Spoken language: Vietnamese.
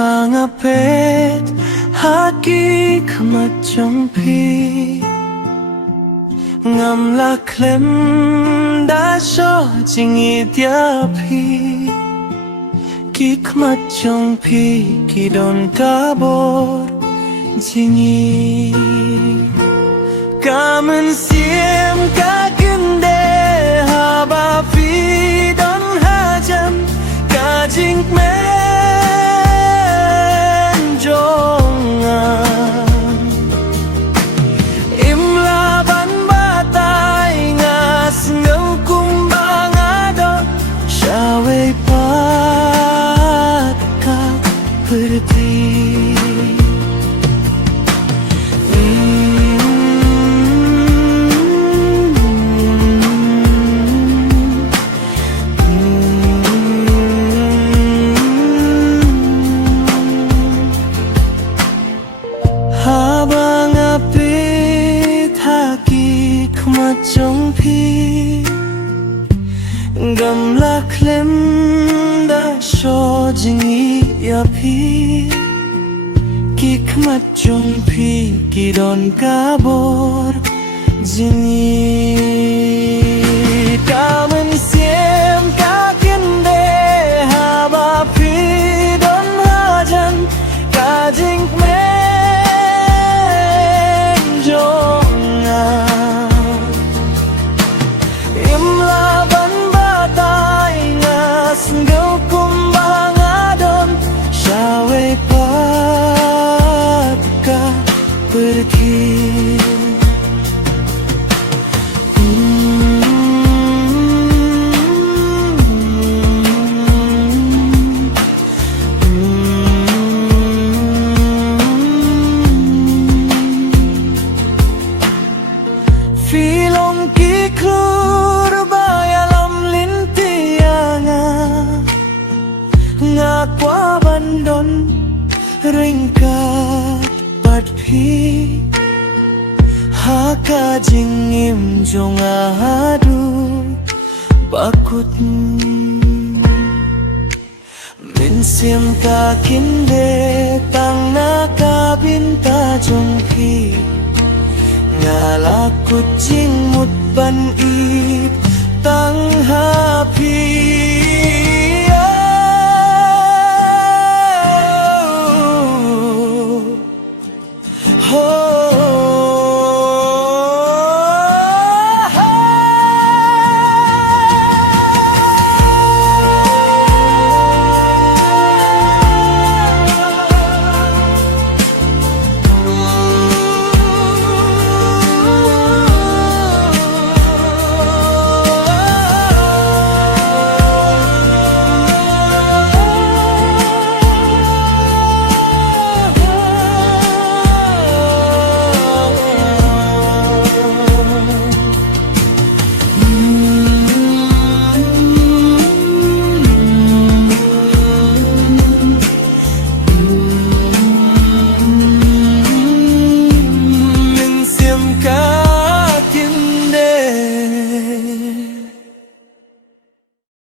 Habang-apit haki kamachongpi Ngam la klem da sho jingi diapi Ki kamachongpi ki don kabor jingi Kamen siem kakende haba fi don hajam kajing men jongan imla ban batai ngas ngau kumbang ado shawe pat ka perti Habang-apit haki kamachongpi Gamla klem da sho jingi yapi Ki kamachongpi ki don kabor jingi Kamen siem kakende haba pi don hajan kajing Imla ban batai ngas ngau kumbang adon shawe pat ka pergi Filong ki klur bayalam lintianga Ngakwa bandon ringkat patpi Haka jingim jongadu bakut Min sim ka kinde tang naka binta jongki Ngalakut jing mut ban ip tang hapi